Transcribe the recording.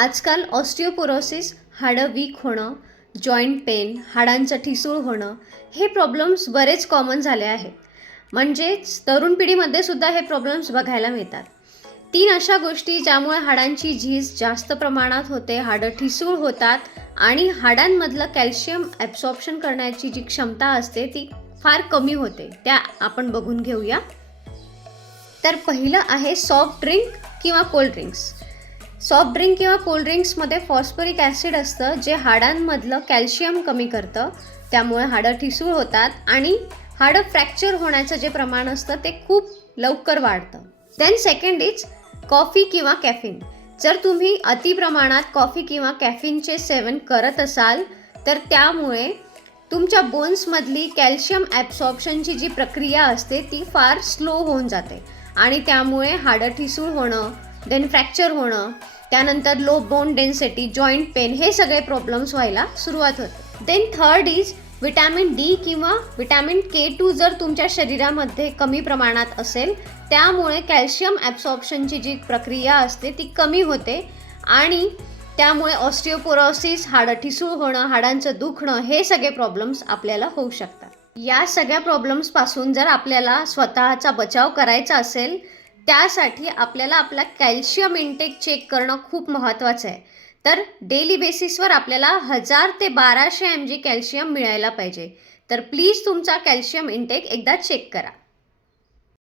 आजकाल ऑस्टिओपोरोसिस, हाडं वीक होणं, जॉईंट पेन, हाडांचं ठिसूळ होणं हे प्रॉब्लेम्स बरेच कॉमन झाले आहेत. म्हणजेच तरुण पिढीमध्ये सुद्धा हे प्रॉब्लेम्स बघायला मिळतात. 3 अशा गोष्टी ज्यामुळे हाडांची झीज जास्त प्रमाणात होते, हाडं ठिसूळ होतात आणि हाडांमधलं कॅल्शियम ॲब्सॉर्प्शन करण्याची जी क्षमता असते ती फार कमी होते. त्या आपण बघून घेऊया. तर पहिलं आहे सॉफ्ट ड्रिंक किंवा कोल्ड ड्रिंक्स. सॉफ्ट ड्रिंक किंवा कोल्ड ड्रिंक्समध्ये फॉस्फरिक ॲसिड असतं, जे हाडांमधलं कॅल्शियम कमी करतं. त्यामुळे हाडं ठिसूळ होतात आणि हाडं फ्रॅक्चर होण्याचं जे प्रमाण असतं ते खूप लवकर वाढतं. देन सेकंड इज कॉफी किंवा कॅफिन. जर तुम्ही अतिप्रमाणात कॉफी किंवा कॅफिनचे सेवन करत असाल तर त्यामुळे तुमच्या बोन्समधली कॅल्शियम ॲब्सॉर्प्शनची जी प्रक्रिया असते ती फार स्लो होऊन जाते आणि त्यामुळे हाडं ठिसूळ होणं, देन फ्रॅक्चर होणं, त्यानंतर low bone density, joint pain हे सगळे प्रॉब्लेम्स व्हायला सुरुवात होते. Then third is vitamin D किंवा विटॅमिन K2 जर तुमच्या शरीरामध्ये कमी प्रमाणात असेल त्यामुळे कॅल्शियम ॲब्सॉर्प्शनची जी प्रक्रिया असते ती कमी होते आणि त्यामुळे ऑस्टिओपोरोसिस, हाडं ठिसूळ होणं, हाडांचं दुखणं हे सगळे प्रॉब्लेम्स आपल्याला होऊ शकतात. या सगळ्या प्रॉब्लेम्सपासून जर आपल्याला स्वतःचा बचाव करायचा असेल त्यासाठी आपल्याला आपला कॅल्शियम इंटेक चेक करणं खूप महत्त्वाचं आहे. तर डेली बेसिसवर आपल्याला 1000 ते 1200 mg कॅल्शियम मिळायला पाहिजे. तर प्लीज तुमचा कॅल्शियम इंटेक एकदा चेक करा.